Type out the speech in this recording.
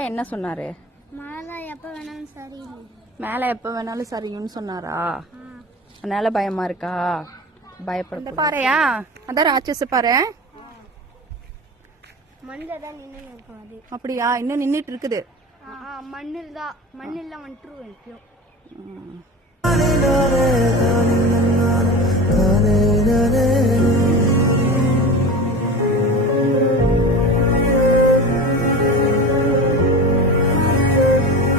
அப்பா என்ன சொன்னாரு? மேலே எப்போ வேணாலும் சரி. மேலே எப்போ வேணாலும் சரியும்னு சொன்னாரா? அதனால பயமா இருக்கா? பயப்பட பாறையா? அதான் ராட்சச பாரு. மண்ணில் தான் நின்று இருக்கும் அது. அப்படியா? இன்னும் நின்றுட்டு இருக்குது. மண்ணில் தான் வந்துட்டுருவோம் எப்பயும்.